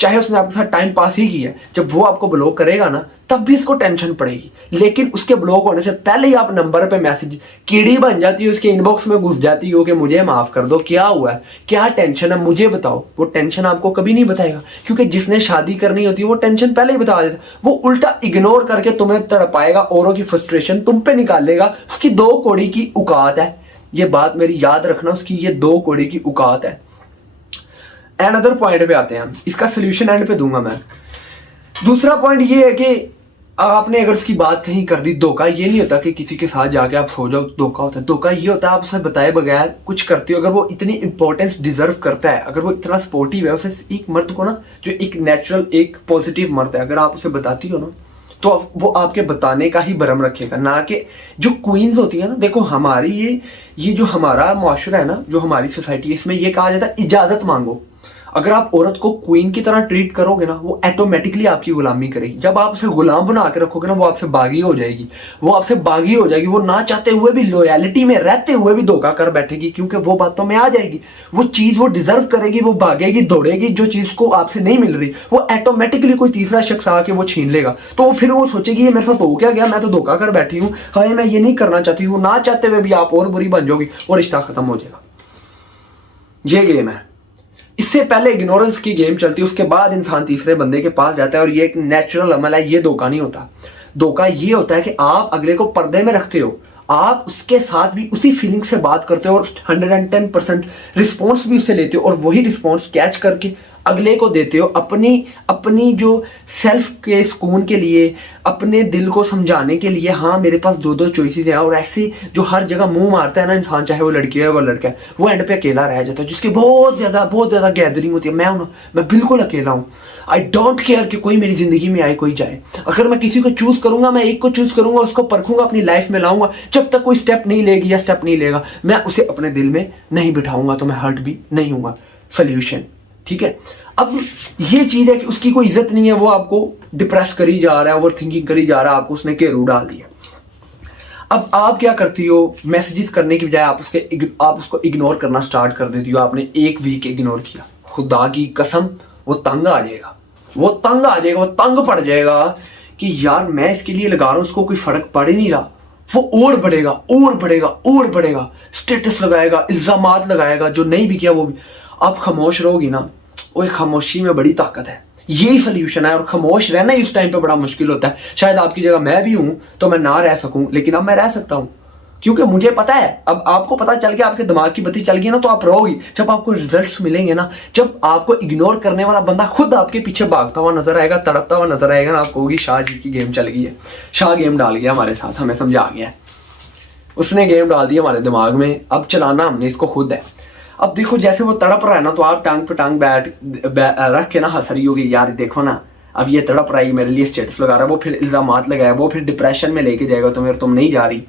चाहे उसने आपके साथ टाइम पास ही किया है, जब वो आपको ब्लॉक करेगा ना तब भी इसको टेंशन पड़ेगी। लेकिन उसके ब्लॉक होने से पहले ही आप नंबर पे मैसेज कीड़ी बन जाती है, उसके इनबॉक्स में घुस जाती हो कि मुझे माफ कर दो, क्या हुआ है, क्या टेंशन है, मुझे बताओ। वो टेंशन आपको कभी नहीं बताएगा, क्योंकि जिसने शादी करनी होती है वो टेंशन पहले ही बता देता। वो उल्टा इग्नोर करके तुम्हें तड़पाएगा, औरों की फ्रस्ट्रेशन तुम पे निकालेगा। उसकी 2 कौड़ी की औकात है, ये बात मेरी याद रखना, उसकी ये 2 कौड़ी की औकात है। एंड अदर पॉइंट पे आते हैं हम, इसका सोल्यूशन एंड पे दूंगा मैं। दूसरा पॉइंट ये है कि आपने अगर उसकी बात कहीं कर दी, धोखा ये नहीं होता कि किसी के साथ जाके आप सो जाओ धोखा होता है। धोखा ये होता है आप उसे बताए बगैर कुछ करते हो। अगर वो इतनी इंपॉर्टेंस डिजर्व करता है, अगर वो इतना सपोर्टिव है, उसे एक मर्द को ना, जो एक नेचुरल एक पॉजिटिव मर्द है, अगर आप उसे बताती हो ना तो वो आपके बताने का ही भरम रखेगा, ना कि जो क्वींस होती है ना। देखो हमारी ये जो हमारा माशरा है ना, जो हमारी सोसाइटी है, इसमें ये कहा जाता है इजाजत मांगो। अगर आप औरत को क्वीन की तरह ट्रीट करोगे ना, वो ऑटोमेटिकली आपकी गुलामी करेगी। जब आप उसे गुलाम बना के रखोगे ना, वो आपसे बागी हो जाएगी, वो आपसे बागी हो जाएगी। वो ना चाहते हुए भी, लॉयलिटी में रहते हुए भी धोखा कर बैठेगी, क्योंकि वो बातों में आ जाएगी। वो चीज वो डिजर्व करेगी, वो भागेगी दौड़ेगी, जो चीज को आपसे नहीं मिल रही वो ऑटोमेटिकली कोई तीसरा शख्स आके वो छीन लेगा। तो फिर वो सोचेगी ये मेरे साथ हो क्या गया, मैं तो धोखा कर बैठी हूँ, हाय मैं ये नहीं करना चाहती हूँ। ना चाहते हुए भी आप और बुरी बन जाओगी और रिश्ता खत्म हो जाएगा। ये गेम है। इससे पहले इग्नोरेंस की गेम चलती है, उसके बाद इंसान तीसरे बंदे के पास जाता है, और ये एक नेचुरल अमल है। ये धोखा नहीं होता। धोखा ये होता है कि आप अगले को पर्दे में रखते हो, आप उसके साथ भी उसी फीलिंग से बात करते हो और 110% रिस्पॉन्स भी उससे लेते हो, और वही रिस्पॉन्स कैच करके अगले को देते हो, अपनी जो सेल्फ के सुकून के लिए, अपने दिल को समझाने के लिए। हाँ मेरे पास 2 चॉइसेस हैं, और ऐसे जो हर जगह मुंह मारता है ना इंसान, चाहे वो लड़की है वो लड़का है, वो एंड पे अकेला रह जाता है। जिसकी बहुत ज्यादा गैदरिंग होती है, मैं बिल्कुल अकेला हूँ। आई डोंट केयर कि कोई मेरी जिंदगी में आए कोई जाए। अगर मैं किसी को चूज करूंगा, मैं एक को चूज करूंगा, उसको परखूंगा, अपनी लाइफ में लाऊंगा। जब तक कोई स्टेप नहीं लेगी या स्टेप नहीं लेगा, मैं उसे अपने दिल में नहीं बिठाऊंगा, तो मैं हर्ट भी नहीं हूंगा। सोल्यूशन, ठीक है। अब ये चीज है कि उसकी कोई इज्जत नहीं है, वो आपको डिप्रेस करी जा रहा है, ओवर थिंकिंग करी जा रहा है, आपको उसने घेरू डाल दिया। अब आप क्या करती हो, मैसेजेस करने की बजाय आप उसको इग्नोर करना स्टार्ट कर देती हो। आपने 1 वीक इग्नोर किया, खुदा की कसम वो तंग आ जाएगा, वो तंग पड़ जाएगा कि यार मैं इसके लिए लगा रहा हूं, उसको कोई फर्क पड़ ही नहीं रहा। वो और बढ़ेगा, स्टेटस लगाएगा, इल्जामात लगाएगा, जो नहीं भी किया वो भी। आप खामोश रहोगी ना, वो खामोशी में बड़ी ताकत है। यही सोल्यूशन है। और खामोश रहना ही उस टाइम पे बड़ा मुश्किल होता है। शायद आपकी जगह मैं भी हूं तो मैं ना रह सकूं, लेकिन अब मैं रह सकता हूं, क्योंकि मुझे पता है। अब आपको पता चल गया, आपके दिमाग की बत्ती चल गई ना, तो आप रहोगी। जब आपको रिजल्ट्स मिलेंगे ना, जब आपको इग्नोर करने वाला बंदा खुद आपके पीछे भागता हुआ नजर आएगा, तड़पता हुआ नजर आएगा ना, आपको होगी शाह जी की गेम चल गई है, शाह गेम डाल गया हमारे साथ, हमें समझा गया है, उसने गेम डाल दी हमारे दिमाग में। अब चलाना हमने इसको खुद है। अब देखो जैसे वो तड़प रहा है ना, तो आप टांग पे टांग रख के ना हंस रही होगी, यार देखो ना अब ये तड़प रहा है, मेरे लिए स्टेटस लगा रहा है, वो फिर इल्जामात लगाया, वो फिर डिप्रेशन में लेके जाएगा तुम्हें, और तुम नहीं जा रही।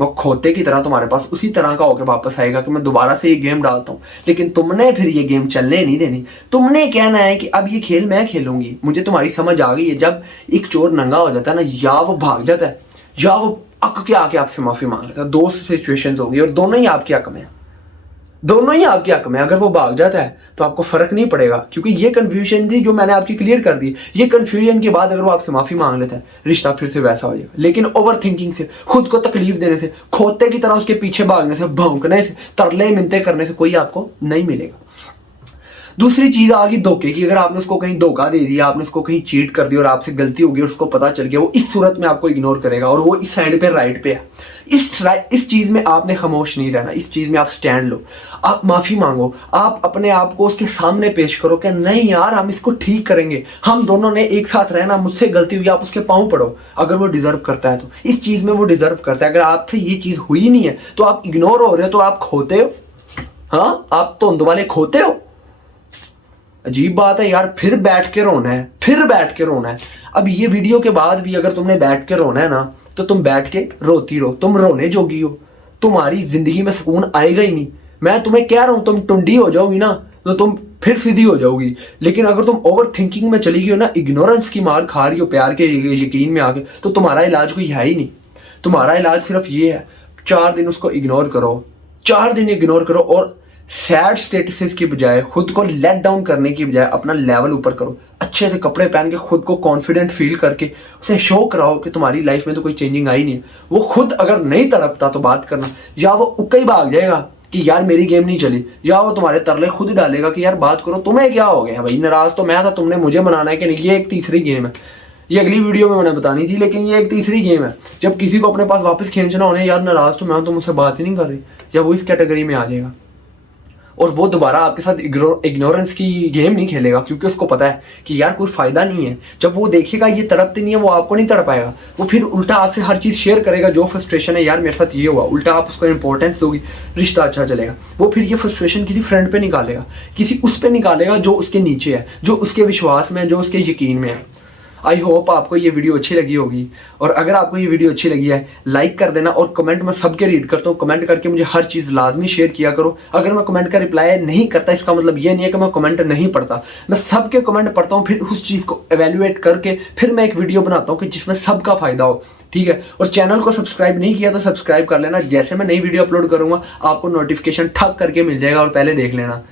वो खोते की तरह तुम्हारे पास उसी तरह का होकर वापस आएगा कि मैं दोबारा से ये गेम डालता हूँ। लेकिन तुमने फिर ये गेम चलने नहीं देनी। तुमने कहना है कि अब ये खेल मैं खेलूंगी। मुझे तुम्हारी समझ आ गई है, जब एक चोर नंगा हो जाता है ना, या वो भाग जाता है या वो अक के आके आपसे माफी मांग लेता है। 2 सिचुएशंस होंगी और दोनों ही आपके हक में, दोनों ही आपके हक में। अगर वो भाग जाता है तो आपको फर्क नहीं पड़ेगा, क्योंकि ये कंफ्यूजन थी जो मैंने आपकी क्लियर कर दी। ये कंफ्यूजन के बाद अगर वो आपसे माफी मांग लेता है, रिश्ता फिर से वैसा हो जाएगा। लेकिन ओवर थिंकिंग से, खुद को तकलीफ देने से, खोते की तरह उसके पीछे भागने से, भौंकने से, तरले मिनते करने से कोई आपको नहीं मिलेगा। दूसरी चीज आ गई धोखे की। अगर आपने उसको कहीं धोखा दे दिया, आपने उसको कहीं चीट कर दिया और आपसे गलती होगी और उसको पता चल गया, वो इस सूरत में आपको इग्नोर करेगा, और वो इस साइड पे राइट पे है। इस चीज में आपने खामोश नहीं रहना, इस चीज में आप स्टैंड लो, आप माफी मांगो, आप अपने आप को उसके सामने पेश करो कि नहीं यार हम इसको ठीक करेंगे, हम दोनों ने एक साथ रहना, मुझसे गलती हुई। आप उसके पांव पड़ो अगर वो डिजर्व करता है तो। इस चीज में वो डिजर्व करता है। अगर आपसे ये चीज हुई नहीं है तो आप इग्नोर हो रहे हो, तो आप खोते हो। हाँ आप धुंध वाले खोते हो। अजीब बात है यार, फिर बैठ के रोना है। अब ये वीडियो के बाद भी अगर तुमने बैठ के रोना है ना, तो तुम बैठ के रोती रहो, तुम रोने जोगी हो, तुम्हारी जिंदगी में सुकून आएगा ही नहीं। मैं तुम्हें कह रहा हूं, तुम टुंडी हो जाओगी ना तो तुम फिर सीधी हो जाओगी। लेकिन अगर तुम ओवर थिंकिंग में चली गई हो ना, इग्नोरेंस की मार खा रही हो प्यार के यकीन में आके, तो तुम्हारा इलाज कोई है ही नहीं। तुम्हारा इलाज सिर्फ ये है, 4 दिन उसको इग्नोर करो, 4 दिन इग्नोर करो, और सैड स्टेटसेस की बजाय, खुद को लेट डाउन करने की बजाय अपना लेवल ऊपर करो। अच्छे से कपड़े पहन के खुद को कॉन्फिडेंट फील करके उसे शो कराओ कि तुम्हारी लाइफ में तो कोई चेंजिंग आई नहीं है। वो खुद अगर नहीं तड़पता तो बात करना, या वो उक्का ही भाग जाएगा कि यार मेरी गेम नहीं चली, या वो तुम्हारे तरले खुद ही डालेगा कि यार बात करो, तुम्हें क्या हो गया भाई, नाराज तो मैं था, तुमने मुझे मनाना है कि नहीं। ये एक तीसरी गेम है, ये अगली वीडियो में मैंने बतानी थी, लेकिन ये एक तीसरी गेम है। जब किसी को अपने पास वापस खींचना होने, यार नाराज तो मैं, तो मुझसे बात ही नहीं कर रही, या वो इस कैटेगरी में आ जाएगा और वो दोबारा आपके साथ इग्नोरेंस की गेम नहीं खेलेगा, क्योंकि उसको पता है कि यार कोई फायदा नहीं है। जब वो देखेगा ये तड़पती नहीं है, वो आपको नहीं तड़पाएगा, वो फिर उल्टा आपसे हर चीज़ शेयर करेगा। जो फ्रस्ट्रेशन है, यार मेरे साथ ये हुआ, उल्टा आप उसको इंपॉर्टेंस दोगी, रिश्ता अच्छा चलेगा। वो फिर ये फ्रस्ट्रेशन किसी फ्रेंड पे निकालेगा, किसी उस पे निकालेगा जो उसके नीचे है, जो उसके विश्वास में, जो उसके यकीन में है। आई होप आपको ये वीडियो अच्छी लगी होगी, और अगर आपको ये वीडियो अच्छी लगी है लाइक कर देना, और कमेंट में सबके रीड करता हूँ, कमेंट करके मुझे हर चीज़ लाजमी शेयर किया करो। अगर मैं कमेंट का रिप्लाई नहीं करता, इसका मतलब ये नहीं है कि मैं कमेंट नहीं पढ़ता, मैं सबके कमेंट पढ़ता हूँ, फिर उस चीज़ को एवेल्युएट करके फिर मैं एक वीडियो बनाता हूँ कि जिसमें सबका फायदा हो, ठीक है। और चैनल को सब्सक्राइब नहीं किया तो सब्सक्राइब कर लेना, जैसे मैं नई वीडियो अपलोड करूँगा आपको नोटिफिकेशन ठक करके मिल जाएगा और पहले देख लेना।